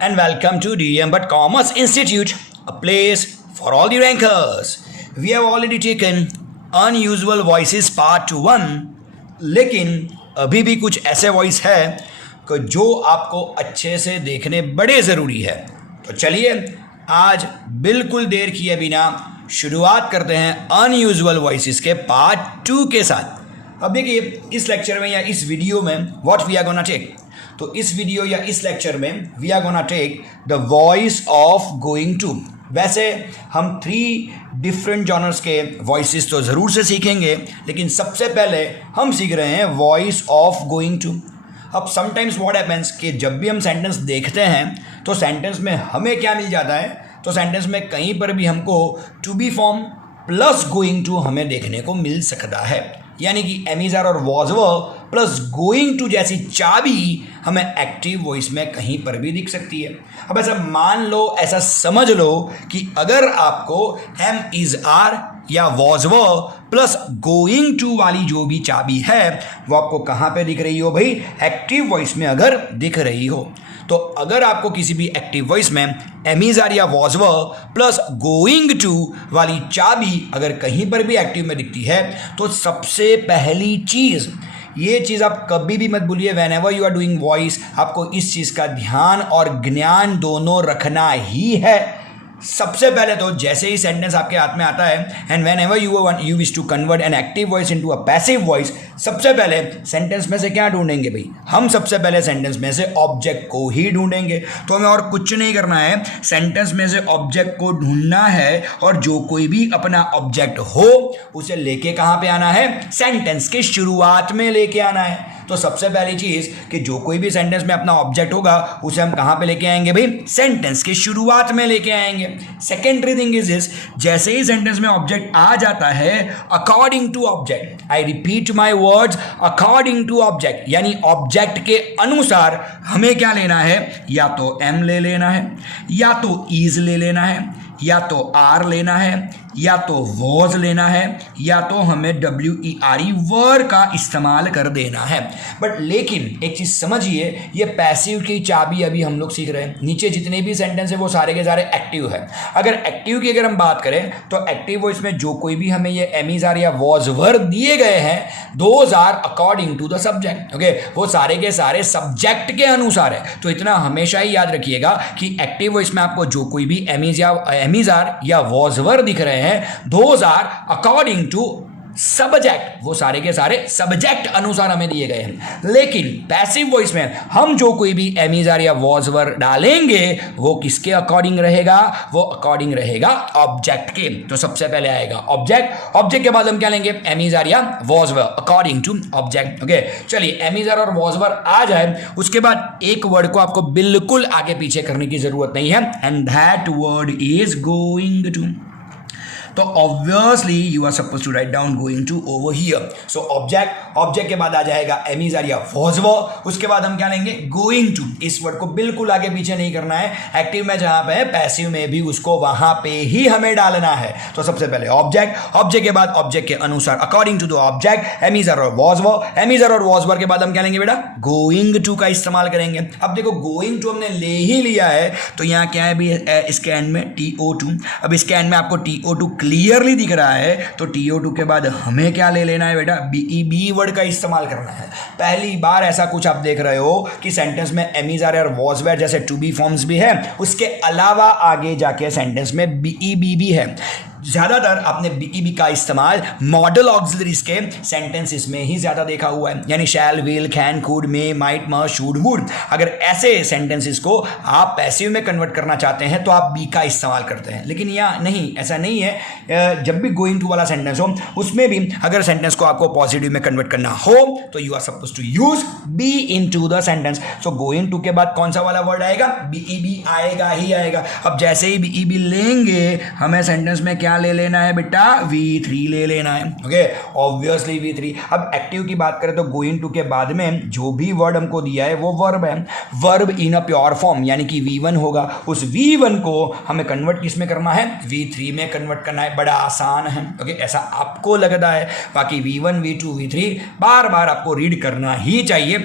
and welcome to DM But Commerce Institute, a place for all the rankers. We have already taken Unusual Voices Part 1, लेकिन अभी भी कुछ ऐसे voice है कि जो आपको अच्छे से देखने बड़े ज़रूरी है. तो चलिए आज बिल्कुल देर किए बिना शुरुआत करते हैं अनयूजुअल वॉइसेस के पार्ट 2 के साथ. अब देखिए इस लेक्चर में या इस वीडियो में what we are gonna take. तो इस वीडियो या इस लेक्चर में we are gonna take the voice of going to. वैसे हम 3 डिफरेंट जॉनर्स के वॉइसेस तो ज़रूर से सीखेंगे, लेकिन सबसे पहले हम सीख रहे हैं वॉइस ऑफ गोइंग टू. अब समटाइम्स व्हाट हैपेंस कि जब भी हम सेंटेंस देखते हैं तो सेंटेंस में हमें क्या मिल जाता है, तो सेंटेंस में कहीं पर भी हमको to be form plus going to हमें देखने को मिल सकता है. यानी कि एमिज़र और was were plus going to जैसी चाबी हमें एक्टिव वॉइस में कहीं पर भी दिख सकती है. अब ऐसा मान लो, ऐसा समझ लो कि अगर आपको एम इज़ आर या was were plus going to वाली जो भी चाबी है वो आपको कहाँ पे दिख रही हो भाई, एक्टिव वॉइस में अगर दिख रही हो. तो अगर आपको किसी भी एक्टिव वॉइस में एमिज़र या was were plus going to वाली चाबी अगर कहीं पर भी एक्टिव में दिखती है, तो सबसे पहली चीज़, ये चीज़ आप कभी भी मत भूलिए, whenever you are doing voice आपको इस चीज़ का ध्यान और ज्ञान दोनों रखना ही है. सबसे पहले तो जैसे ही सेंटेंस आपके हाथ में आता है and whenever you wish to convert an active voice into a passive voice, सबसे पहले सेंटेंस में से क्या ढूंढेंगे भाई, हम सबसे पहले सेंटेंस में से ऑब्जेक्ट को ही ढूंढेंगे. तो हमें और कुछ नहीं करना है, सेंटेंस में से ऑब्जेक्ट को ढूंढना है और जो कोई भी अपना ऑब्जेक्ट हो उसे लेके कहाँ पे आना है, सेंटेंस के शुरुआत में लेके आना है. तो सबसे पहली चीज़ कि जो कोई भी सेंटेंस में अपना ऑब्जेक्ट होगा उसे हम कहाँ पे लेके आएंगे भाई, सेंटेंस के शुरुआत में लेके आएंगे. सेकेंडरी थिंग इज दिस, जैसे ही सेंटेंस में ऑब्जेक्ट आ जाता है, according to object, I repeat my words, according to object, यानी ऑब्जेक्ट के अनुसार हमें क्या लेना है, या तो एम ले लेना है, या तो इज ले लेना है, या तो आर लेना है, या तो वॉज लेना है, या तो हमें WERE वर का इस्तेमाल कर देना है. बट लेकिन एक चीज़ समझिए, ये पैसिव की चाबी अभी हम लोग सीख रहे हैं. नीचे जितने भी सेंटेंस है वो सारे के सारे एक्टिव है. अगर एक्टिव की अगर हम बात करें तो एक्टिव वॉइस में जो कोई भी हमें ये एमिज़र या वॉज वर दिए गए हैं, those are according to the subject. Okay, वो सारे के सारे सब्जेक्ट के अनुसार है. तो इतना हमेशा ही याद रखिएगा कि एक्टिव वॉइस में आपको जो कोई भी एमिज़र या वॉज वर दिख रहे हैं, those are according to subject, वो सारे के सारे सब्जेक्ट अनुसार हमें दिए गए हैं. लेकिन पैसिव वॉइस में हम जो कोई भी एमिज़र या वॉज वर डालेंगे वो किसके अकॉर्डिंग रहेगा, वो अकॉर्डिंग रहेगा ऑब्जेक्ट के. तो सबसे पहले आएगा ऑब्जेक्ट, ऑब्जेक्ट के बाद हम क्या लेंगे, एमिज़र या was were according to object. Okay, चलिए एमिज़र और वॉज वर आ जाए, उसके बाद एक वर्ड को आपको बिल्कुल आगे पीछे करने की जरूरत नहीं है, and that word is going to. तो obviously you are suppose to write down going to over here. So object, object के बाद आ जाएगा एमिज़र या वॉज वर, उसके बाद हम क्या लेंगे, गोइंग टू. इस वर्ड को बिल्कुल आगे पीछे नहीं करना है, एक्टिव में जहां पे है पैसिव में भी उसको वहां पे ही हमें डालना है. तो सबसे पहले ऑब्जेक्ट, ऑब्जेक्ट के बाद ऑब्जेक्ट के अनुसार अकॉर्डिंग टू द ऑब्जेक्ट, एमिज़र और वॉज वर, एमिज़र और वॉज वर के बाद हम क्या लेंगे बेटा, गोइंग टू का इस्तेमाल करेंगे. अब देखो गोइंग टू हमने ले ही लिया है, तो यहाँ क्या है भी, इसके एंड में TO2. अब इसके एंड में आपको TO2 क्लियरली दिख रहा है, तो TO2 के बाद हमें क्या ले लेना है बेटा, BEB वर्ड का इस्तेमाल करना है. पहली बार ऐसा कुछ आप देख रहे हो कि सेंटेंस में एमिज़र और वॉज वर जैसे टू बी फॉर्म्स भी है, उसके अलावा आगे जाके सेंटेंस में BEB भी है. ज़्यादातर आपने BEB का इस्तेमाल मॉडल ऑक्सिलरीज के सेंटेंसेस में ही ज़्यादा देखा हुआ है, यानी shall, will, can, could, may, might, must, should, would. अगर ऐसे सेंटेंसेस को आप पैसिव में कन्वर्ट करना चाहते हैं तो आप बी का इस्तेमाल करते हैं. लेकिन यहाँ नहीं, ऐसा नहीं है. जब भी गोइंग टू वाला सेंटेंस हो उसमें भी अगर सेंटेंस को आपको पॉजिटिव में कन्वर्ट करना हो तो you are suppose to use be in to the sentence. So going to के बाद कौन सा वाला वर्ड आएगा, BEB आएगा ही आएगा. अब जैसे ही BEB लेंगे हमें सेंटेंस में क्या ले लेना है बेटा, V3 ले लेना है. Okay, obviously V3. अब एक्टिव की बात करें तो गोइंग टू के बाद में जो भी वर्ड हमको दिया है वो वर्ब है, verb in a pure form, यानी कि V1 होगा. उस V1 को हमें कन्वर्ट किस में करना है, V3 में कन्वर्ट करना है. बड़ा आसान है. ओके, ऐसा आपको लगता है, बाकी V1, V2, V3 बार बार आपको रीड करना ही चाहिए.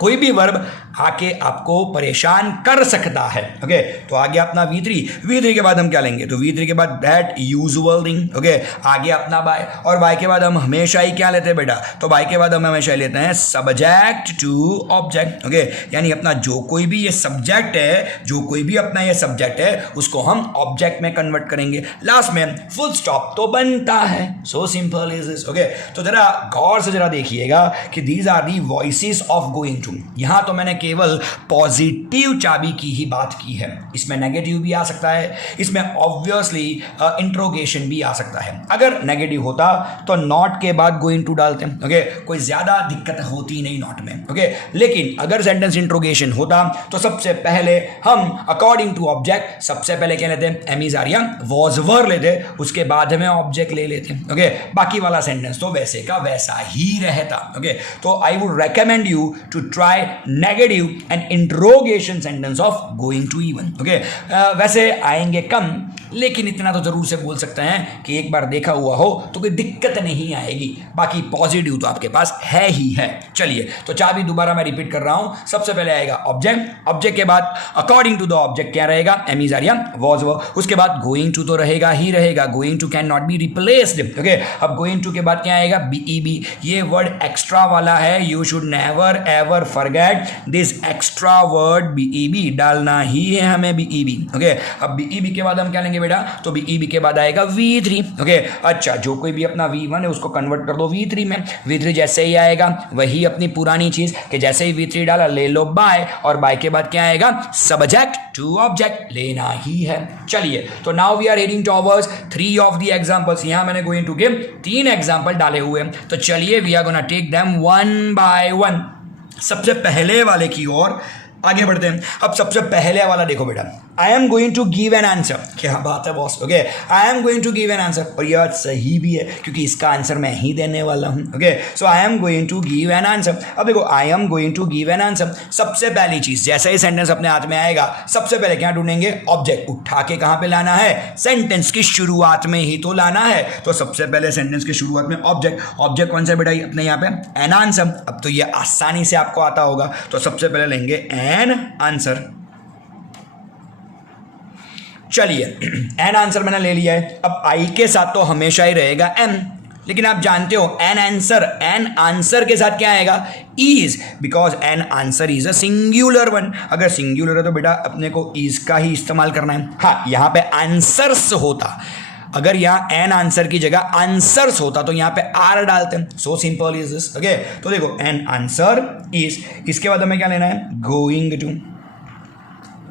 कोई भी वर्ब आके आपको परेशान कर सकता है। ओके, तो आगे अपना V3 के बाद हम क्या लेंगे, तो V3 के बाद दैट यूजुअल थिंग। ओके, आगे अपना बाय, और बाय के बाद हम हमेशा ही क्या लेते हैं बेटा, तो बाय के बाद हम हमेशा लेते हैं सब्जेक्ट टू ऑब्जेक्ट। ओके, यानी अपना जो कोई भी ये सब्जेक्ट है, जो कोई भी अपना ये सब्जेक्ट है, उसको हम ऑब्जेक्ट में कन्वर्ट करेंगे। लास्ट में फुल स्टॉप तो बनता है। So simple is this. Okay, तो जरा गौर से जरा देखिएगा कि these are the voices of going to. यहां तो मैंने केवल पॉजिटिव चाबी की ही बात की है, इसमें नेगेटिव भी आ सकता है, इसमें ऑब्वियसली इंट्रोगेशन भी आ सकता है। अगर नेगेटिव होता तो नॉट के बाद गोइंग टू डालते हैं। ओके, कोई ज्यादा दिक्कत होती नहीं नॉट में। ओके, लेकिन अगर सेंटेंस इंट्रोगेशन होता तो सबसे पहले हम अकॉर्डिंग टू ऑब्जेक्ट सबसे पहले क्या लेते हैं, एम इज आर या वॉज वर लेते, उसके बाद में ऑब्जेक्ट ले लेते। ओके, बाकी वाला सेंटेंस तो वैसे का वैसा ही रहता। ओके, तो I would recommend you to try negative and interrogation sentence of going to even. Okay, वैसे आएंगे कम, लेकिन इतना तो जरूर से बोल सकते हैं कि एक बार देखा हुआ हो तो कोई दिक्कत नहीं आएगी। बाकी पॉजिटिव तो आपके पास है ही है। चलिए, तो चाबी दोबारा मैं रिपीट कर रहा हूं। सबसे पहले आएगा ऑब्जेक्ट, ऑब्जेक्ट के बाद अकॉर्डिंग टू द ऑब्जेक्ट क्या रहेगा, एम इज आर या वॉज वर, उसके बाद गोइंग टू तो रहेगा ही रहेगा, going to can not be replaced. Okay, अब गोइंग टू के बाद क्या आएगा, बीईबी। ये वर्ड एक्स्ट्रा वाला है, you should never ever forget this extra word BEB, डालना ही है हमें बीईबी। ओके, अब बीईबी के बाद हम क्या लेंगे बेटा, तो बीईबी के बाद आएगा V3। ओके, अच्छा, जो कोई भी अपना V1 है उसको कन्वर्ट कर दो V3 में। V3 जैसे ही आएगा वही अपनी पुरानी चीज कि जैसे ही V3 डाला ले लो बाय, और बाय के बाद क्या आएगा, सब्जेक्ट टू ऑब्जेक्ट लेना ही है। चलिए, तो now we are heading towards 3 of the examples. यहां मैंने गोइंग टू के 3 एग्जांपल डाले हुए हैं, तो चलिए we are gonna take them one by one. सबसे पहले वाले की ओर आगे बढ़ते हैं। अब सबसे पहले वाला देखो बेटा, I am going to give an answer. क्या बात है boss. Okay, I am going to give an answer, और यह बात सही भी है क्योंकि इसका आंसर मैं ही देने वाला हूं। Okay, so I am going to give an answer. अब देखो, I am going to give an answer, सबसे पहली चीज जैसे ही सेंटेंस अपने हाथ में आएगा सबसे पहले क्या ढूंढेंगे, ऑब्जेक्ट। उठा के कहां पे लाना है, सेंटेंस की शुरुआत में ही तो लाना है। तो सबसे पहले सेंटेंस की शुरुआत में ऑब्जेक्ट। ऑब्जेक्ट कौन सा बेटा, अपने यहाँ पे एन आंसर। अब तो ये आसानी से आपको आता होगा, तो सबसे पहले लेंगे एन आंसर। चलिए, एन आंसर मैंने ले लिया है। अब आई के साथ तो हमेशा ही रहेगा एम, लेकिन आप जानते हो एन आंसर के साथ क्या आएगा, is, because N answer is a singular one. अगर सिंगुलर है तो बेटा अपने को इज का ही इस्तेमाल करना है। हाँ, यहां पे आंसर्स होता, अगर यहाँ एन आंसर की जगह आंसर्स होता तो यहाँ पे आर डालते हैं। सो सिंपल इज दिस। ओके, तो देखो एन आंसर इज, इसके बाद हमें क्या लेना है, going to.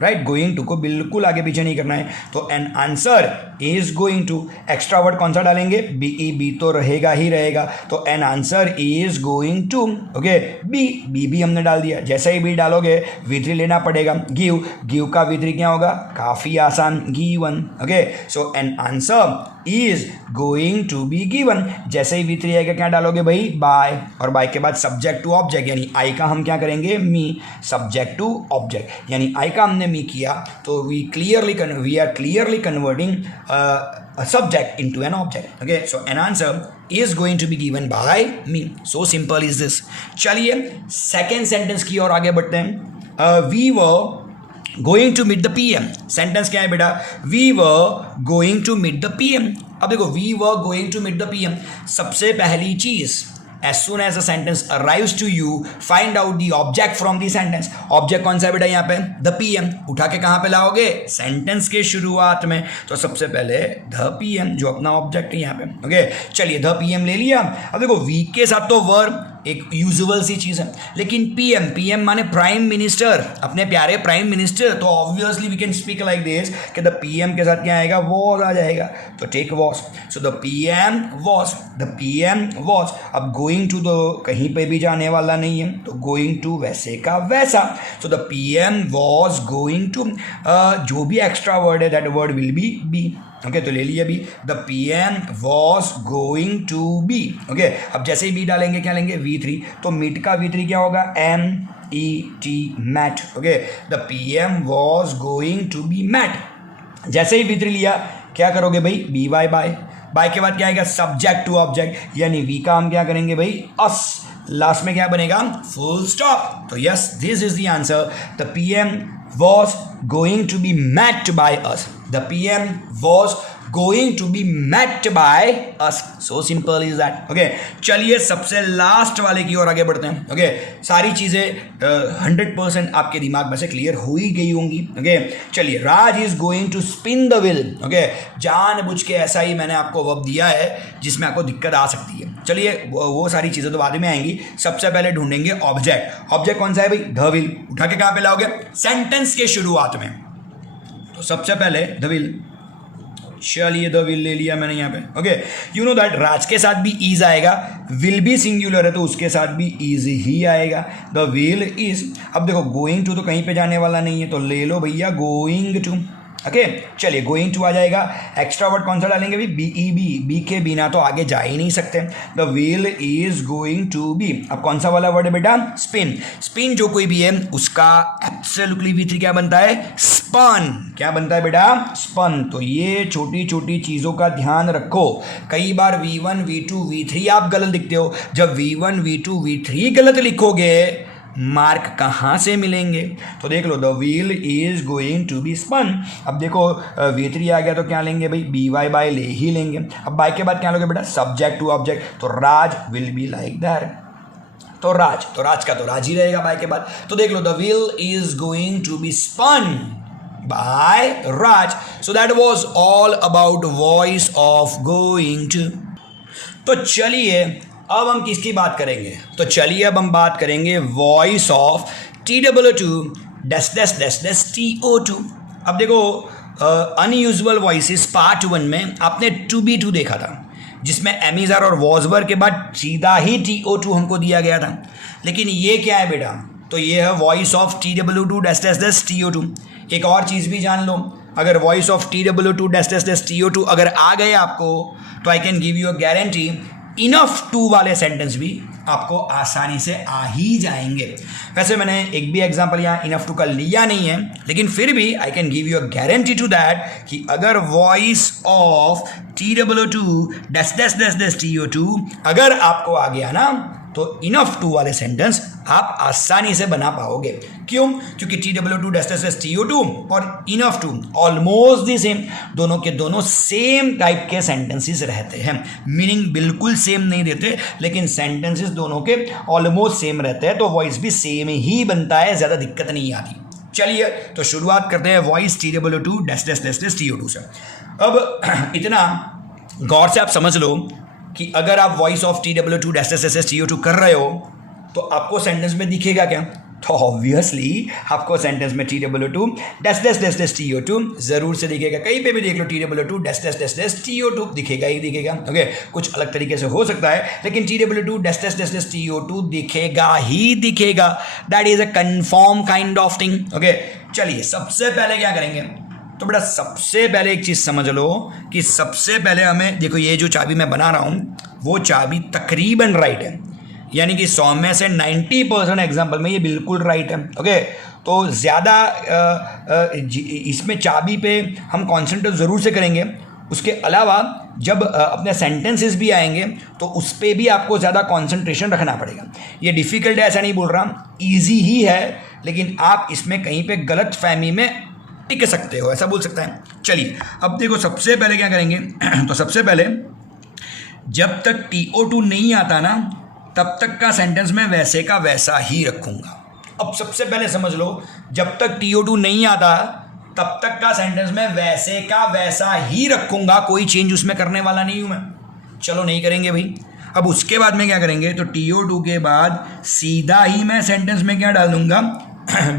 Right, going to को बिल्कुल आगे पीछे नहीं करना है, तो an answer is going to. Extra word कौन सा डालेंगे, बी तो रहेगा ही रहेगा, तो an answer is going to. Okay, be हमने डाल दिया। जैसे ही बी डालोगे V3 लेना पड़ेगा। गिव का V3 क्या होगा, काफी आसान, given. Okay, so an answer is going to be given. जैसे ही V3 आएगा क्या डालोगे भाई, बाय, और बाय के बाद सब्जेक्ट टू ऑब्जेक्ट, यानी आई का हम क्या करेंगे, मी, सब्जेक्ट टू ऑब्जेक्ट, यानी आई का हमने मी किया तो we are clearly converting a subject into an object. Okay, so an answer is going to be given by me. So simple is this. चलिए second sentence की ओर आगे बढ़ते हैं। We were going to meet the PM. Sentence क्या है बेटा, we were going to meet the PM. अब देखो, we were going to meet the PM, सबसे पहली चीज, as soon as the sentence arrives to you, find out the object from the sentence. object कौन सा है बेटा यहाँ पे, the PM। उठा के कहाँ पे लाओगे, सेंटेंस के शुरुआत में, तो सबसे पहले the PM जो अपना ऑब्जेक्ट है यहाँ पे। ओके, चलिए the PM ले लिया। अब देखो V के साथ तो वर्ब एक यूजुअल सी चीज है, लेकिन पीएम माने प्राइम मिनिस्टर, अपने प्यारे प्राइम मिनिस्टर, तो obviously we can speak like this कि द पीएम के साथ क्या आएगा, वॉज आ जाएगा, तो take was. So the PM was. अब गोइंग टू तो कहीं पे भी जाने वाला नहीं है, तो गोइंग टू वैसे का वैसा, so the PM was going to, जो भी एक्स्ट्रा वर्ड है that word will be. Okay, तो ले लिया be, the PM was going to be. Okay, अब जैसे ही बी डालेंगे क्या लेंगे, V3, तो मीट का V3 क्या होगा, MET, met. Okay, the PM was going to be met. जैसे ही V3 लिया क्या करोगे भाई, बी बाय के बाद क्या आएगा, सब्जेक्ट टू ऑब्जेक्ट, यानी वी का हम क्या करेंगे भाई, अस लास्ट में क्या बनेगा, फुल स्टॉप। तो yes, this is the answer. The PM was going to be met by us. The PM was going to be met by us. So simple is that. Okay, चलिए सबसे last वाले की ओर आगे बढ़ते हैं. Okay, सारी चीज़ें 100% आपके दिमाग में से क्लियर हो ही गई होंगी. Okay, चलिए, Raj is going to spin the wheel. Okay, जानबूझ के ऐसा ही मैंने आपको वर्ब दिया है जिसमें आपको दिक्कत आ सकती है. चलिए, वो सारी चीज़ें तो बाद में आएंगी. सबसे पहले ढूंढेंगे ऑब्जेक्ट. ऑब्जेक्ट कौन सा है भाई, द व्हील. उठा के कहाँ पे लाओगे, सेंटेंस के शुरुआत में. तो सबसे पहले द व्हील. चलिए, द विल ले लिया मैंने यहाँ पे. ओके, यू नो दैट राज के साथ भी इज आएगा, विल भी सिंगुलर है तो उसके साथ भी इज ही आएगा. The will is. अब देखो, गोइंग टू तो कहीं पे जाने वाला नहीं है, तो ले लो भैया गोइंग टू. ओके, चलिए, गोइंग टू आ जाएगा. एक्स्ट्रा वर्ड कौन सा डालेंगे भाई, बी ई बी. बी के बिना तो आगे जा ही नहीं सकते. The wheel is going to be. अब कौन सा वाला वर्ड है बेटा, स्पिन. स्पिन जो कोई भी है उसका एब्सोल्युटली V3 क्या बनता है, स्पन. क्या बनता है बेटा, स्पन. तो ये छोटी छोटी चीज़ों का ध्यान रखो. कई बार V1 V2 V3 आप गलत लिखते हो. जब V1 V2 V3 गलत लिखोगे, मार्क कहाँ से मिलेंगे. तो देख लो, the wheel is going to be spun. अब देखो, V3 आ गया तो क्या लेंगे भाई, बी वाई बाय ले ही लेंगे. अब बाय के बाद क्या लोगे बेटा, सब्जेक्ट टू ऑब्जेक्ट. तो Raj will be like that. तो राज का तो राज ही रहेगा बाय के बाद. तो देख लो, the wheel is going to be spun by Raj. So that was all about voice of going to. तो चलिए, अब हम किसकी बात करेंगे, तो चलिए अब हम बात करेंगे वॉइस ऑफ TW2 TO2. अब देखो, अनयूजुअल वॉइसेस पार्ट 1 में आपने टू बी टू देखा था, जिसमें एमिज़र और वॉजवर के बाद सीधा ही TO2 हमको दिया गया था. लेकिन ये क्या है बेटा, तो ये है वॉइस ऑफ TW2 TO2. एक और चीज़ भी जान लो, अगर वॉइस ऑफ TW2 TO2 अगर आ गए आपको, तो I can give you a guarantee, enough to वाले सेंटेंस भी आपको आसानी से आ ही जाएंगे. वैसे मैंने एक भी एग्जांपल यहाँ इनफ टू का लिया नहीं है, लेकिन फिर भी I can give you a guarantee to that कि अगर वॉइस ऑफ TW2 TO2 अगर आपको आ गया ना, तो इनफ टू वाले सेंटेंस आप आसानी से बना पाओगे. क्यों, क्योंकि TW2 TO2 और enough to almost the same, दोनों के दोनों सेम टाइप के सेंटेंसेस रहते हैं. मीनिंग बिल्कुल सेम नहीं देते, लेकिन सेंटेंसेस दोनों के ऑलमोस्ट सेम रहते हैं, तो वॉइस भी सेम ही बनता है, ज़्यादा दिक्कत नहीं आती. चलिए, तो शुरुआत करते हैं वॉइस TW2 TO2 से. अब इतना गौर से आप समझ लो कि अगर आप वॉइस ऑफ TW2 TO2 कर रहे हो, तो आपको सेंटेंस में दिखेगा क्या, तो ऑब्वियसली आपको सेंटेंस में TW2 TO2 जरूर से दिखेगा. कहीं पे भी देख लो, TW2 TO2 दिखेगा ही दिखेगा. ओके, कुछ अलग तरीके से हो सकता है, लेकिन TW2 TO2 दिखेगा ही दिखेगा. That is a confirm kind of thing. Okay, चलिए, सबसे पहले क्या करेंगे, तो बेटा सबसे पहले एक चीज़ समझ लो कि सबसे पहले हमें देखो, ये जो चाबी मैं बना रहा हूँ वो चाबी तकरीबन राइट है, यानी कि 100 में से 90% एग्जाम्पल में ये बिल्कुल राइट है. ओके, तो ज़्यादा इसमें चाबी पे हम कॉन्सेंट्रेट ज़रूर से करेंगे. उसके अलावा जब अपने सेंटेंसेस भी आएंगे तो उस पर भी आपको ज़्यादा कॉन्सेंट्रेशन रखना पड़ेगा. ये डिफ़िकल्ट है ऐसा नहीं बोल रहा, ईजी ही है, लेकिन आप इसमें कहीं पे गलत फहमी में टिक सकते हो, ऐसा बोल सकता है. चलिए, अब देखो, सबसे पहले क्या करेंगे तो सबसे पहले जब तक TO2 नहीं आता ना, तब तक का सेंटेंस मैं वैसे का वैसा ही रखूँगा. अब सबसे पहले समझ लो, जब तक TO2 नहीं आता तब तक का सेंटेंस मैं वैसे का वैसा ही रखूँगा, कोई चेंज उसमें करने वाला नहीं हूँ मैं. चलो, नहीं करेंगे भाई. अब उसके बाद में क्या करेंगे, तो TO2 के बाद सीधा ही मैं सेंटेंस में क्या डाल दूँगा,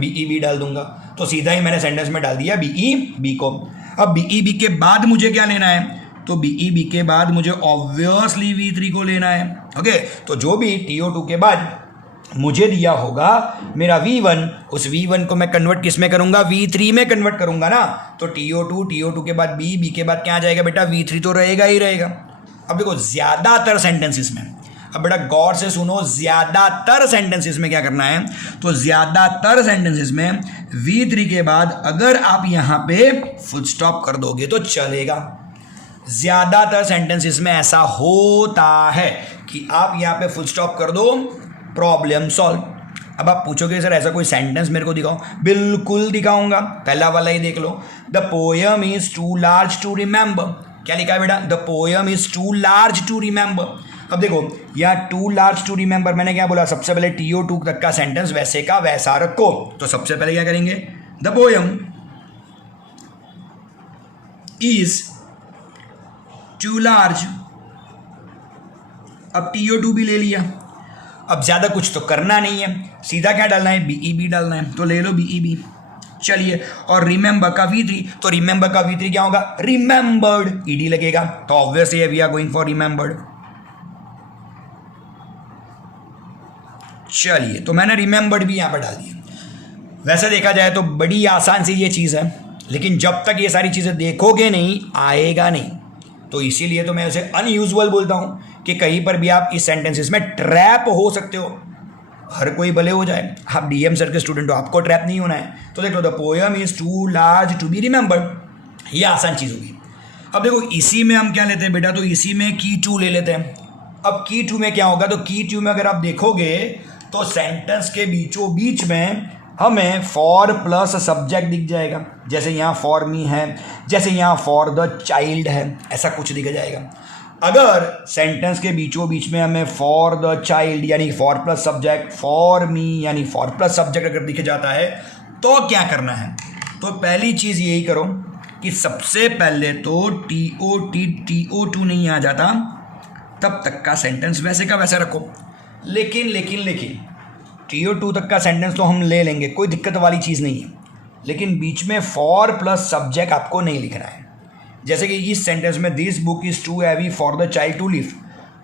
BEB डाल दूँगा. तो सीधा ही मैंने सेंटेंस में डाल दिया BEB को. अब BEB के बाद मुझे क्या लेना है, तो BEB के बाद मुझे ऑब्वियसली V3 को लेना है. ओके, तो जो भी TO2 के बाद मुझे दिया होगा मेरा V1, उस V1 को मैं कन्वर्ट किस में करूंगा, V3 में कन्वर्ट करूंगा ना. तो TO2 के बाद B के बाद क्या आ जाएगा बेटा, V3 तो रहेगा ही रहेगा. अब देखो, ज़्यादातर सेंटेंसेस में, अब बेटा गौर से सुनो, ज़्यादातर सेंटेंसेस में क्या करना है, तो ज़्यादातर सेंटेंसेस में V3 के बाद अगर आप यहाँ पे फुल स्टॉप कर दोगे तो चलेगा. ज़्यादातर सेंटेंसेस में ऐसा होता है कि आप यहाँ पे फुल स्टॉप कर दो प्रॉब्लम सॉल्व। अब आप पूछोगे सर ऐसा कोई सेंटेंस मेरे को दिखाओ, बिल्कुल दिखाऊंगा। पहला वाला ही देख लो, the poem is too large to remember. क्या लिखा है बेटा? The poem is too large to remember. अब देखो यहाँ टू लार्ज टू रिमेंबर, मैंने क्या बोला? सबसे पहले TO2 तक का सेंटेंस वैसे का वैसा रखो। तो सबसे पहले क्या करेंगे? The poem is too large. अब TO2 भी ले लिया। अब ज़्यादा कुछ तो करना नहीं है, सीधा क्या डालना है? BEB डालना है, तो ले लो BEB। चलिए, और रिमेंबर का V3, तो रिमेंबर का V3 क्या होगा? रिमेंबर्ड, ED लगेगा, तो obviously we are going for remembered. चलिए, तो मैंने रिमेंबर्ड भी यहाँ पर डाल दिया। वैसे देखा जाए तो बड़ी आसान सी ये चीज़ है, लेकिन जब तक ये सारी चीज़ें देखोगे नहीं आएगा नहीं। तो इसीलिए तो मैं उसे अनयूजुअल बोलता हूँ कि कहीं पर भी आप इस सेंटेंसेस में ट्रैप हो सकते हो। हर कोई भले हो जाए, आप DM सर के स्टूडेंट हो, आपको ट्रैप नहीं होना है। तो देख लो, the poem is too large to be remembered, ये आसान चीज़ होगी। अब देखो इसी में हम क्या लेते हैं बेटा? तो इसी में की 2 ले लेते हैं। अब की 2 में क्या होगा? तो की 2 में अगर आप देखोगे तो सेंटेंस के बीचों बीच में हमें फॉर प्लस सब्जेक्ट दिख जाएगा। जैसे यहाँ फॉर मी है, जैसे यहाँ फॉर द चाइल्ड है, ऐसा कुछ दिख जाएगा। अगर सेंटेंस के बीचों बीच में हमें फॉर द चाइल्ड यानी for plus subject, for me यानी फॉर प्लस सब्जेक्ट अगर दिख जाता है तो क्या करना है? तो पहली चीज़ यही करो कि सबसे पहले तो TO2 नहीं आ जाता तब तक का सेंटेंस वैसे का वैसा रखो। लेकिन TO2 तक का सेंटेंस तो हम ले लेंगे, कोई दिक्कत वाली चीज़ नहीं है, लेकिन बीच में फॉर प्लस सब्जेक्ट आपको नहीं लिखना है। जैसे कि इस सेंटेंस में this book is too heavy for the child to लिव,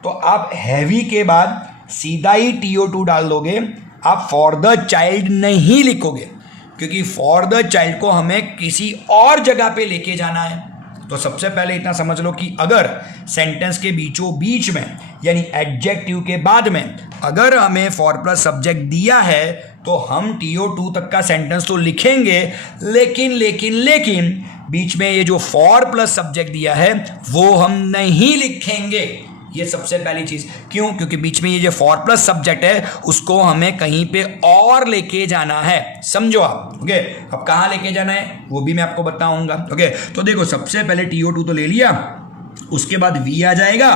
तो आप हैवी के बाद सीधा ही TO2 डाल दोगे, आप फॉर द चाइल्ड नहीं लिखोगे, क्योंकि फॉर द चाइल्ड को हमें किसी और जगह पे लेके जाना है। तो सबसे पहले इतना समझ लो कि अगर सेंटेंस के बीचों बीच में यानी एडजेक्टिव के बाद में अगर हमें फॉर प्लस सब्जेक्ट दिया है तो हम TO2 तक का सेंटेंस तो लिखेंगे, लेकिन बीच में ये जो फॉर प्लस सब्जेक्ट दिया है वो हम नहीं लिखेंगे। ये सबसे पहली चीज़। क्यों? क्योंकि बीच में ये जो फॉर प्लस सब्जेक्ट है उसको हमें कहीं पे और लेके जाना है, समझो आप। ओके, अब कहाँ लेके जाना है वो भी मैं आपको बताऊंगा। ओके, तो देखो सबसे पहले TO2 तो ले लिया, उसके बाद V आ जाएगा,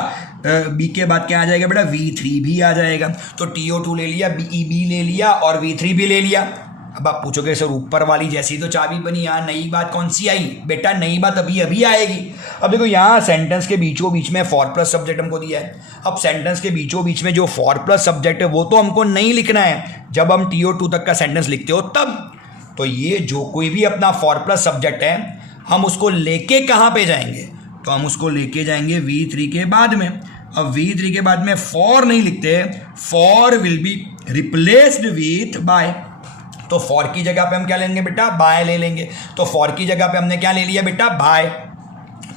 B के बाद क्या आ जाएगा बेटा? V3 भी आ जाएगा। तो TO2 ले लिया, BEB ले लिया और V3 भी ले लिया। अब आप पूछोगे सर ऊपर वाली जैसी तो चाबी बनी, यहाँ नई बात कौन सी आई? बेटा नई बात अभी आएगी। अब देखो यहाँ सेंटेंस के बीचों बीच में फॉर प्लस सब्जेक्ट हमको दिया है। अब सेंटेंस के बीचों बीच में जो फॉर प्लस सब्जेक्ट है वो तो हमको नहीं लिखना है, जब हम TO2 तक का सेंटेंस लिखते हो तब। तो ये जो कोई भी अपना फॉर प्लस सब्जेक्ट है हम उसको लेके कहाँ पे जाएंगे? तो हम उसको लेके जाएंगे V3 के बाद में। अब V3 के बाद में फॉर नहीं लिखते, for will be replaced with by. तो फॉर की जगह पे हम क्या लेंगे बेटा? बाय ले लेंगे। तो फॉर की जगह पे हमने क्या ले लिया बेटा? बाय।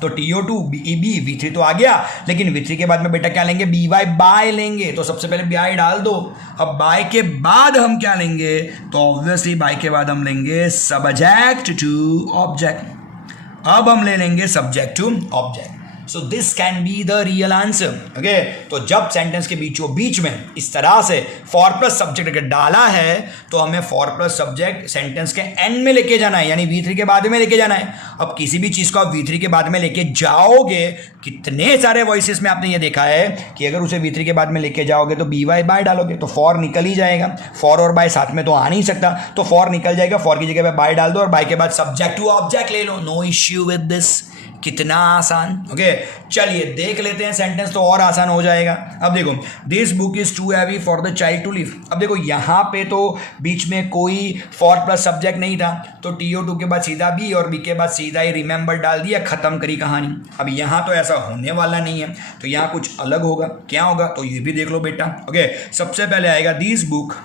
तो TO2 BEB V3 तो आ गया, लेकिन V3 के बाद में बेटा क्या लेंगे? BY बाय लेंगे। तो सबसे पहले BY डाल दो। अब बाय के बाद हम क्या लेंगे? तो ऑब्वियसली बाय के बाद हम लेंगे सब्जेक्ट टू ऑब्जेक्ट। अब हम ले लेंगे subject to object. So this can be the real answer. Okay, तो जब सेंटेंस के बीचों बीच में इस तरह से फॉर प्लस सब्जेक्ट अगर डाला है तो हमें फॉर प्लस सब्जेक्ट सेंटेंस के एंड में लेके जाना है, यानी V3 के बाद में लेके जाना है। अब किसी भी चीज़ को आप V3 के बाद में लेके जाओगे, कितने सारे वॉइसेस में आपने ये देखा है कि अगर उसे V3 के बाद में लेके जाओगे तो BY बाय डालोगे तो फॉर निकल ही जाएगा। फॉर और बाय साथ में तो आ नहीं सकता, तो फॉर निकल जाएगा। फॉर की जगह पे बाय डाल दो और बाय के बाद सब्जेक्ट टू ऑब्जेक्ट ले लो। No issue with this. कितना आसान। ओके, चलिए देख लेते हैं सेंटेंस तो और आसान हो जाएगा। अब देखो this book is too heavy for the child to लिव। अब देखो यहाँ पे तो बीच में कोई फॉर प्लस सब्जेक्ट नहीं था, तो TO2 के बाद सीधा B और B के बाद सीधा ही रिमेंबर डाल दिया, खत्म करी कहानी। अब यहाँ तो ऐसा होने वाला नहीं है, तो यहाँ कुछ अलग होगा। क्या होगा? तो ये भी देख लो बेटा। ओके, सबसे पहले आएगा दिस बुक।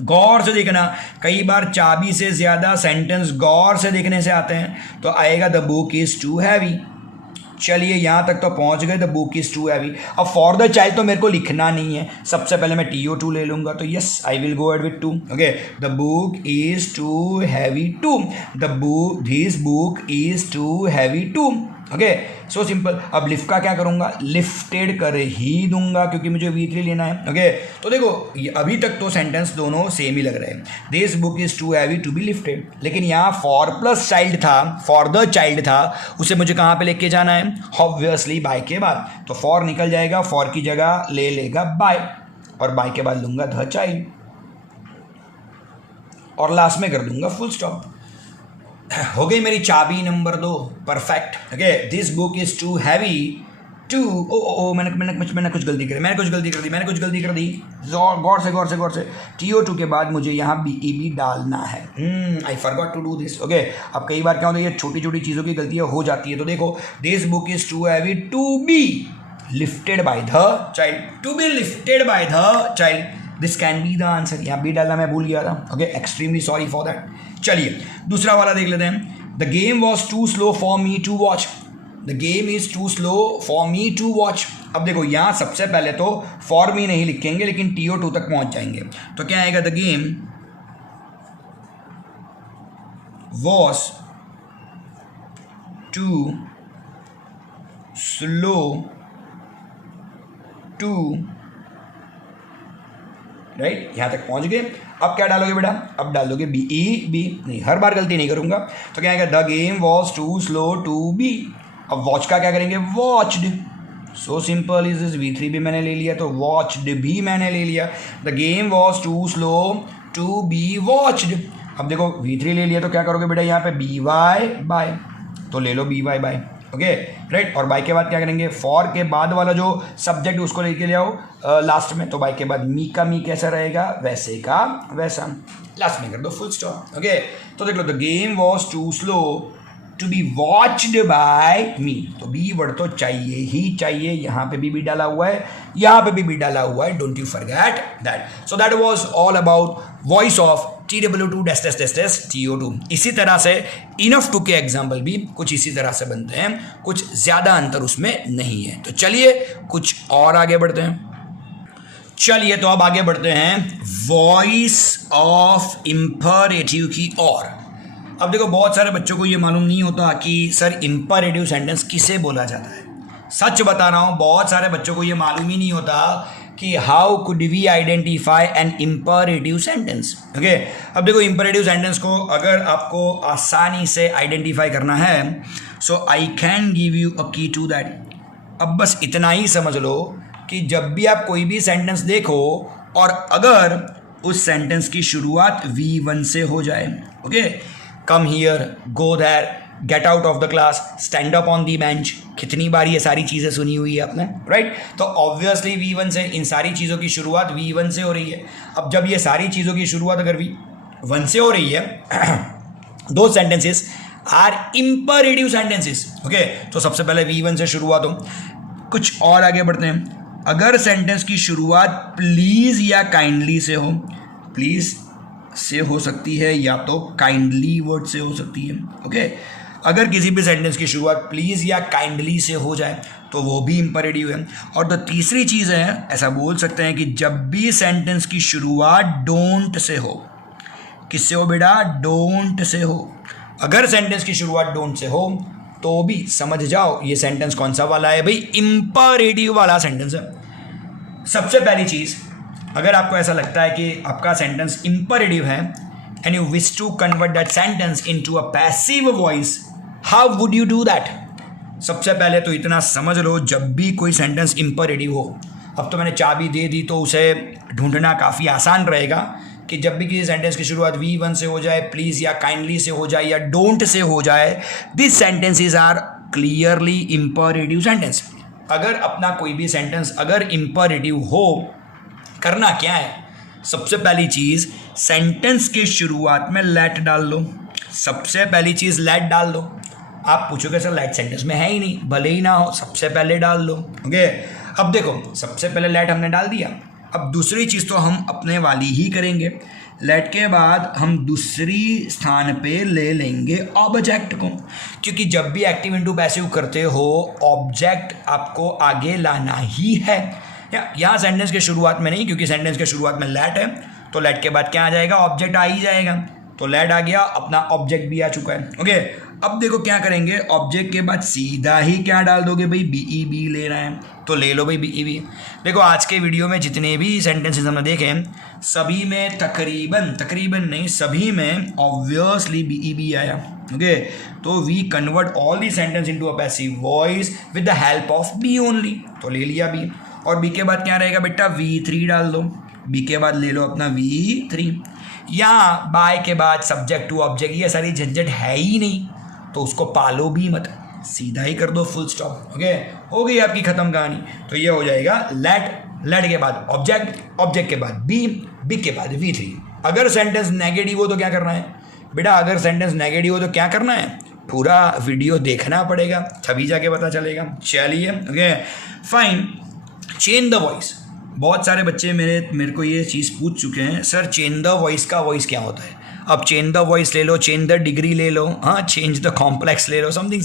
गौर से देखना, कई बार चाबी से ज़्यादा सेंटेंस गौर से देखने से आते हैं। तो आएगा the book is too heavy. चलिए यहाँ तक तो पहुँच गए, the book is too heavy. अब फॉर द चाइल्ड तो मेरे को लिखना नहीं है, सबसे पहले मैं TO2 ले लूँगा, तो yes I will go ahead with 2। Okay, the book is too heavy to. The book this book is too heavy to. Okay, so simple. अब लिफ्ट का क्या करूंगा, लिफ्टेड कर ही दूंगा क्योंकि मुझे V3 लेना है। ओके, तो देखो अभी तक तो सेंटेंस दोनों सेम ही लग रहे हैं, this book is too heavy to be lifted, लेकिन यहाँ फॉर प्लस चाइल्ड था, फॉर द चाइल्ड था, उसे मुझे कहाँ पे लेके जाना है, ऑब्वियसली बाय के बाद, तो फॉर निकल जाएगा, फॉर की जगह ले लेगा बाय, और बाय के बाद लूंगा द चाइल्ड, और लास्ट में कर दूंगा फुल स्टॉप। हो गई मेरी चाबी number 2, perfect. Okay, this book is too heavy to, ओ मैंने कुछ गलती कर दी, गौर से TO2 के बाद मुझे यहाँ BEB डालना है। I forgot to do this. Okay, अब कई बार क्या होता है, ये छोटी छोटी चीज़ों की गलतियाँ हो जाती है। तो देखो, this book is too heavy to be lifted by the child, to be lifted by the child, this can be the answer. यहाँ बी डालना मैं भूल गया था। Okay, extremely sorry for that. चलिए दूसरा वाला देख लेते हैं। The game was too slow for me to watch, the game is too slow for me to watch. अब देखो यहाँ सबसे पहले तो फॉर मी नहीं लिखेंगे, लेकिन TO2 तक पहुंच जाएंगे, तो क्या आएगा, the game was too slow to, right, यहां तक पहुंच गए। अब क्या डालोगे बेटा, अब डालोगे BEB, नहीं हर बार गलती नहीं करूंगा, तो क्या आएगा, the game was too slow to be. अब वॉच का क्या करेंगे, watched, so simple is this, V3 भी मैंने ले लिया, तो वॉच्ड भी मैंने ले लिया। The game was too slow to be watched. अब देखो V3 ले लिया, तो क्या करोगे बेटा, यहाँ पे BY बाय, तो ले लो BY बाय। ओके, राइट, और बाय के बाद क्या करेंगे, फॉर के बाद वाला जो सब्जेक्ट उसको लेके ले आओ लास्ट में, तो बाय के बाद मी का मी कैसा रहेगा, वैसे का वैसा, लास्ट में कर दो फुल स्टॉप। ओके, तो देख लो, the game was too slow to be watched by me, तो बी वर्ड तो चाहिए ही चाहिए, यहाँ पे भी डाला हुआ है, यहाँ पे भी डाला हुआ है, don't you forget that. So that was all about voice of TW2 TO2। इसी तरह से इनफ टू के एग्जाम्पल भी कुछ इसी तरह से बनते हैं, कुछ ज़्यादा अंतर उसमें नहीं है। तो चलिए कुछ और आगे बढ़ते हैं। चलिए तो अब आगे बढ़ते हैं वॉइस ऑफ इंपरेटिव की ओर। अब देखो, बहुत सारे बच्चों को ये मालूम नहीं होता कि सर इंपरेटिव सेंटेंस किसे बोला जाता है। सच बता रहा हूँ, बहुत सारे बच्चों को ये मालूम ही नहीं होता कि how could we identify an imperative sentence. Okay, अब देखो, इंपरेटिव सेंटेंस को अगर आपको आसानी से आइडेंटिफाई करना है, so I can give you a key to that. अब बस इतना ही समझ लो कि जब भी आप कोई भी सेंटेंस देखो और अगर उस सेंटेंस की शुरुआत V1 से हो जाए, okay, come here, go there, get out of the class, stand up on the bench, कितनी बार ये सारी चीज़ें सुनी हुई है आपने, राइट। तो ऑब्वियसली V1 से, इन सारी चीज़ों की शुरुआत V1 से हो रही है। अब जब ये सारी चीज़ों की शुरुआत अगर V1 से हो रही है, दो sentences are imperative sentences. Okay, तो सबसे पहले V1 से शुरुआत हो। कुछ और आगे बढ़ते हैं। अगर सेंटेंस की शुरुआत प्लीज़ या काइंडली से हो, प्लीज़ से हो सकती है या तो काइंडली वर्ड से हो सकती है। ओके, अगर किसी भी सेंटेंस की शुरुआत प्लीज़ या काइंडली से हो जाए तो वो भी इंपरेटिव है। और तो तीसरी चीज़ है, ऐसा बोल सकते हैं कि जब भी सेंटेंस की शुरुआत डोंट से हो, किससे हो बेटा, डोंट से हो। अगर सेंटेंस की शुरुआत डोंट से हो तो भी समझ जाओ ये सेंटेंस कौन सा वाला है भाई, इंपरेटिव वाला सेंटेंस है। सबसे पहली चीज़, अगर आपको ऐसा लगता है कि आपका सेंटेंस इंपरेटिव है and you wish to convert that sentence into a passive voice, how would you do that. सबसे पहले तो इतना समझ लो, जब भी कोई सेंटेंस इंपरेटिव हो, अब तो मैंने चाबी दे दी तो उसे ढूंढना काफ़ी आसान रहेगा कि जब भी किसी सेंटेंस की शुरुआत V1 से हो जाए, प्लीज़ या काइंडली से हो जाए या डोंट से हो जाए, this sentences are clearly imperative sentence. अगर अपना कोई भी सेंटेंस अगर इंपरेटिव हो, करना क्या है, सबसे पहली चीज़ सेंटेंस की शुरुआत में लेट डाल लो। सबसे पहली चीज़ लेट डाल दो। आप पूछोगे सर लेट सेंटेंस में है ही नहीं, भले ही ना हो, सबसे पहले डाल दो। ओके, अब देखो, सबसे पहले लेट हमने डाल दिया। अब दूसरी चीज़ तो हम अपने वाली ही करेंगे। लेट के बाद हम दूसरी स्थान पे ले लेंगे ऑब्जेक्ट को, क्योंकि जब भी एक्टिव इंटू पैसिव करते हो ऑब्जेक्ट आपको आगे लाना ही है। यहाँ सेंटेंस के शुरुआत में नहीं, क्योंकि सेंटेंस के शुरुआत में लेट है, तो लेट के बाद क्या आ जाएगा, ऑब्जेक्ट आ ही जाएगा। तो लेट आ गया, अपना ऑब्जेक्ट भी आ चुका है। ओके, अब देखो क्या करेंगे, ऑब्जेक्ट के बाद सीधा ही क्या डाल दोगे भाई, बी बी ले रहा है तो ले लो भाई बी बी। देखो आज के वीडियो में जितने भी सेंटेंसेस हमने देखे सभी में तकरीबन नहीं, सभी में ऑब्वियसली बी आया। Okay, so we convert all the sentence into a passive voice with the help of be only, तो ले लिया बी। और बी के बाद क्या रहेगा बेटा, V3 डाल दो, बी के बाद ले लो अपना V3। या बाय के बाद सब्जेक्ट टू ऑब्जेक्ट, ये सारी झंझट है ही नहीं तो उसको पालो भी मत, सीधा ही कर दो फुल स्टॉप। ओके, हो गई आपकी खत्म कहानी। तो ये हो जाएगा लेट के बाद ऑब्जेक्ट के बाद बी के बाद V3। अगर सेंटेंस नेगेटिव हो तो क्या करना है बेटा, अगर सेंटेंस नेगेटिव हो तो क्या करना है, पूरा वीडियो देखना पड़ेगा तभी जाके पता चलेगा। चलिए okay fine. Change the voice, बहुत सारे बच्चे मेरे को ये चीज़ पूछ चुके हैं, सर चेंज द वॉइस का वॉइस क्या होता है। अब चेंज द वॉइस ले लो, चेंज द डिग्री ले लो, हाँ चेंज द कॉम्प्लेक्स ले लो, समथिंग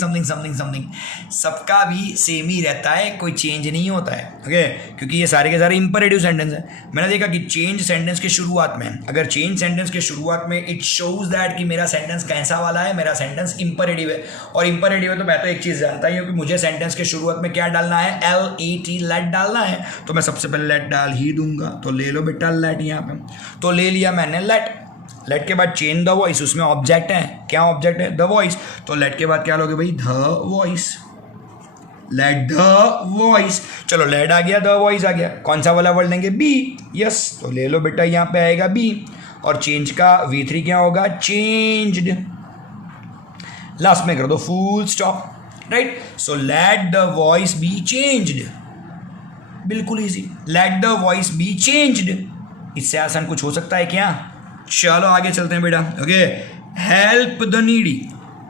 सबका भी सेम ही रहता है, कोई चेंज नहीं होता है। ओके, क्योंकि ये सारे के सारे इंपरेटिव सेंटेंस हैं। मैंने देखा कि चेंज सेंटेंस के शुरुआत में, अगर चेंज सेंटेंस के शुरुआत में इट शोज दैट कि मेरा सेंटेंस कैसा वाला है, मेरा सेंटेंस इंपरेटिव है। और इंपरेटिव है तो मैं तो एक चीज़ जानता ही हूँ कि मुझे सेंटेंस के शुरुआत में क्या डालना है, LET लेट डालना है, तो मैं सबसे पहले लेट डाल ही दूंगा। तो ले लो बेटा लेट, यहाँ पे तो ले लिया मैंने लेट के बाद चेंज द वॉइस, उसमें ऑब्जेक्ट है, क्या ऑब्जेक्ट है, द वॉइस। तो लेट के बाद क्या लोगे भाई, the voice, late the voice. चलो लेट आ गया, द वॉइस आ गया, कौन सा वाला वर्ड लेंगे, बी, यस, तो ले लो बेटा यहाँ पे आएगा बी। और चेंज का V3 क्या होगा, चेंज्ड, लास्ट में कर दो full stop, right. So let the voice be changed, बिल्कुल easy, let the voice be changed. इससे आसान कुछ हो सकता है क्या। चलो आगे चलते हैं बेटा। ओके, हेल्प द नीडी,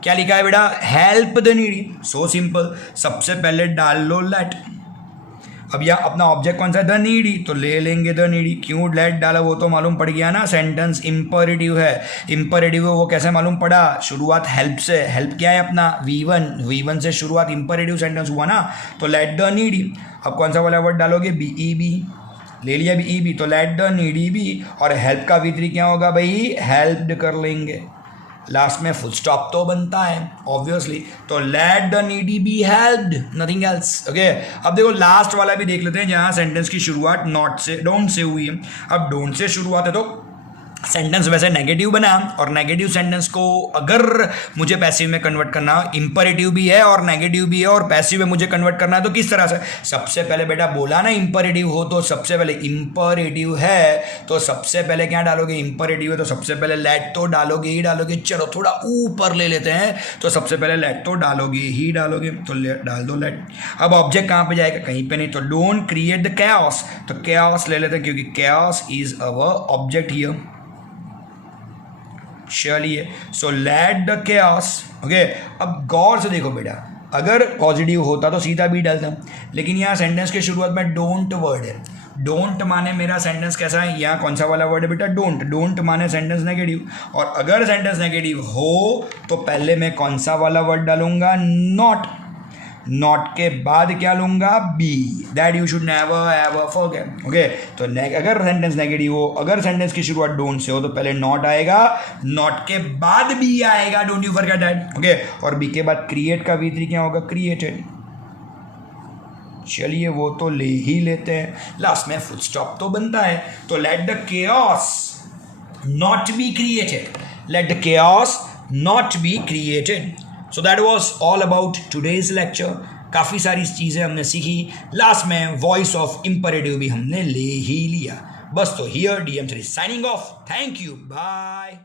क्या लिखा है बेटा, help the needy, so simple. सबसे पहले डाल लो लेट, अब यहाँ अपना ऑब्जेक्ट कौन सा है, द नीडी, तो ले लेंगे द नीडी। क्यों लेट डाला वो तो मालूम पड़ गया ना, सेंटेंस इंपरेटिव है, इंपरेटिव है वो कैसे मालूम पड़ा, शुरुआत हेल्प से, हेल्प क्या है अपना V1 से शुरुआत, इंपरेटिव सेंटेंस हुआ ना, तो लेट द नीडी। अब कौन सा वाला वर्ड डालोगे, BEB, ले लिया BEB, तो लेट द नीडी बी। और हेल्प का V3 क्या होगा भाई, हेल्प्ड कर लेंगे, लास्ट में फुल स्टॉप तो बनता है ऑब्वियसली, तो let the needy be helped, nothing else. Okay, अब देखो लास्ट वाला भी देख लेते हैं, जहाँ सेंटेंस की शुरुआत डोंट से हुई है। अब डोंट से शुरुआत है तो सेंटेंस वैसे नेगेटिव बना, और नेगेटिव सेंटेंस को अगर मुझे पैसिव में कन्वर्ट करना, इंपरेटिव भी है और नेगेटिव भी है और पैसिव में मुझे कन्वर्ट करना है, तो किस तरह से, सबसे पहले बेटा बोला ना इंपरेटिव हो तो सबसे पहले, इंपरेटिव है तो सबसे पहले क्या डालोगे, इंपरेटिव है तो सबसे पहले लेट तो डालोगे ही डालोगे। चलो थोड़ा ऊपर ले लेते हैं, तो सबसे पहले लेट तो डालोगे ही डालोगे, तो डाल दो लेट। अब ऑब्जेक्ट कहाँ पे जाएगा, कहीं पे नहीं, तो डोंट क्रिएट द कैओस, तो कैओस ले लेते हैं क्योंकि chaos is our object here. चलिए, so let the chaos. Okay, अब गौर से देखो बेटा, अगर पॉजिटिव होता तो सीधा बी डालता, लेकिन यहाँ सेंटेंस के शुरुआत में डोंट वर्ड है। डोंट माने मेरा सेंटेंस कैसा है, यहाँ कौन सा वाला वर्ड है बेटा, डोंट माने सेंटेंस नेगेटिव। और अगर सेंटेंस नेगेटिव हो तो पहले मैं कौन सा वाला वर्ड डालूंगा, नॉट के बाद क्या लूंगा, be, that you should never ever forget. Okay, तो अगर सेंटेंस नेगेटिव हो, अगर सेंटेंस की शुरुआत डोंट से हो तो पहले नॉट आएगा, नॉट के बाद बी आएगा, don't you forget that. Okay, और बी के बाद क्रिएट का V3 क्या होगा, क्रिएटेड। चलिए वो तो ले ही लेते हैं, लास्ट में फुल स्टॉप तो बनता है, तो let the chaos not be created, let the chaos not be created। So that was all about today's lecture। काफ़ी सारी चीज़ें हमने सीखी, लास्ट में वॉइस ऑफ इंपरेटिव भी हमने ले ही लिया। बस तो here DM3 signing off, thank you, bye.